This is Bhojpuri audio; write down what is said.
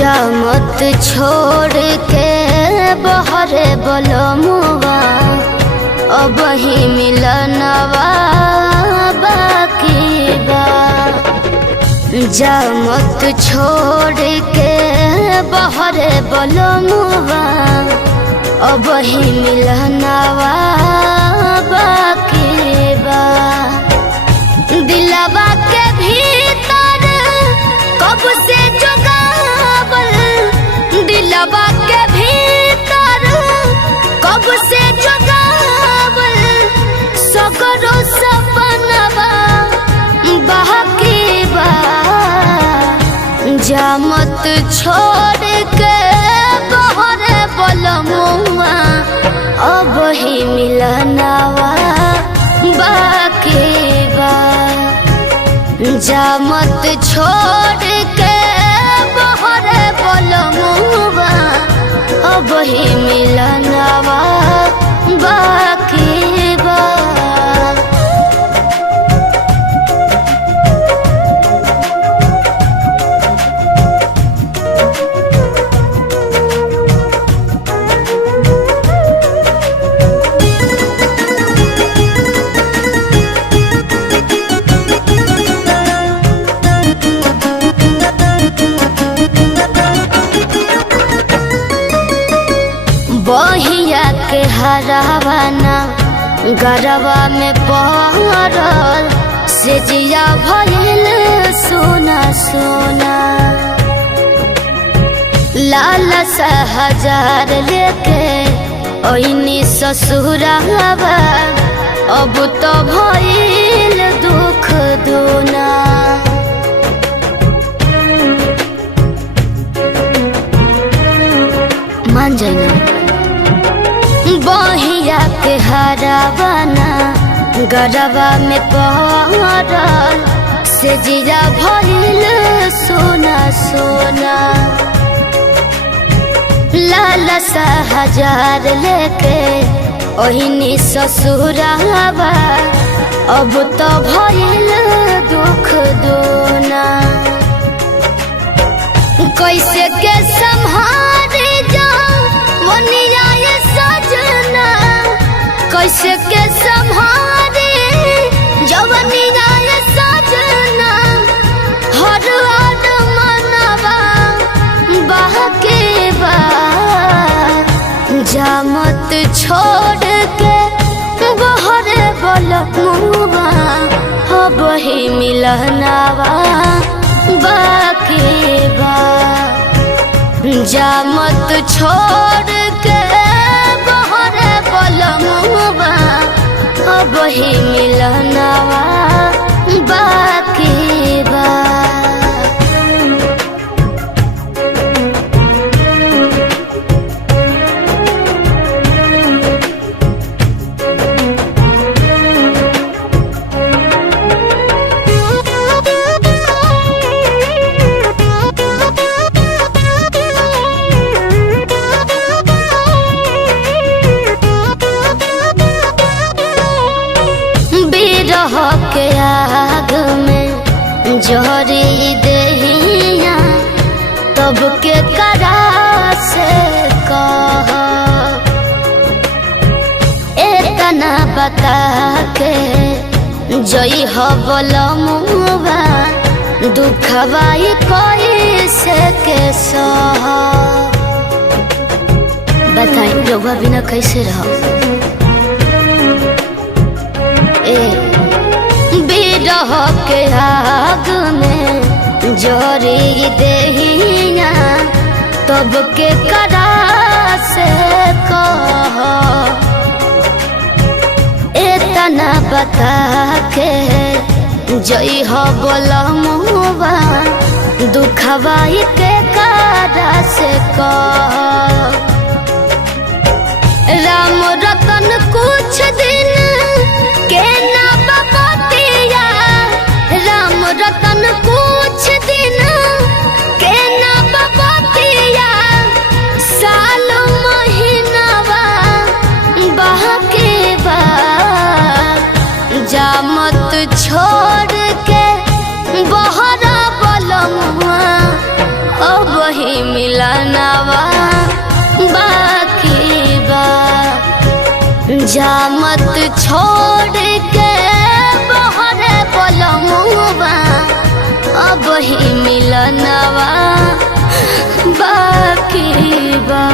जा मत छोड़ के बहरे बलमुआ अब ही मिलनवा बाकी बा। जा मत छोड़ के बहरे बलमुआ अब ही मिलनवा बाकी बा। दिलवा के भीतर कब से जुगावल, दिलवा के भीतर कब से जुगावल सगरो सपनवा बाकी बा। जा मत छोड़ के बहरे बलमुआ अब ही मिलनवा बाकी बा। जा मत छोड़ के बहरे बलमुआ अब ही मिलनवा बाकी बा। बहिया के हरावाना गरवा में पहरल से जिया भइल सोना सोना। लाल सा हजार लेके ओइनी ससुरावा अब तो भइल दुख दूना। मान जाइना बहिया के हरावाना गरवा में पहरल से जिया भइल सोना सोना। लाल सा हजार लेके ओहिनी ससुरावा अब तो भइल दुख दूना। कैसे के संभारे वनिया ये सजना, कैसे के संभारे जवनिया ये सजना। हर हर मनवा बाकी बा। जा मत छोड़ के बहरे बलमुआ अब ही मिलनवा बाकी बा। जा मत छोड़ के बहरे बलमुआ अब ही मिलनवा बाकी बा। के आग में जोहरी दहिया तब के करा से कह एतना बता के जई हो बलमुआ दुखवाई कोई से के सह। बताई रउआ बिना कैसे रहो बिरह के आग में जोरी दहिया तब के करा से कह एतना बता के जई हो बलमुआ दुखवाई के करा से कह। राम रतन कुछ दिन के ना बतिया, राम रतन कुछ दिन के ना बतिया। साल महीनावा बाकी बा। जा मत छोड़ के बहरा बलमुआ अब ही जा मत छोड़ के बहरे पलमुआ, अब ही मिलनवा बाकी बा।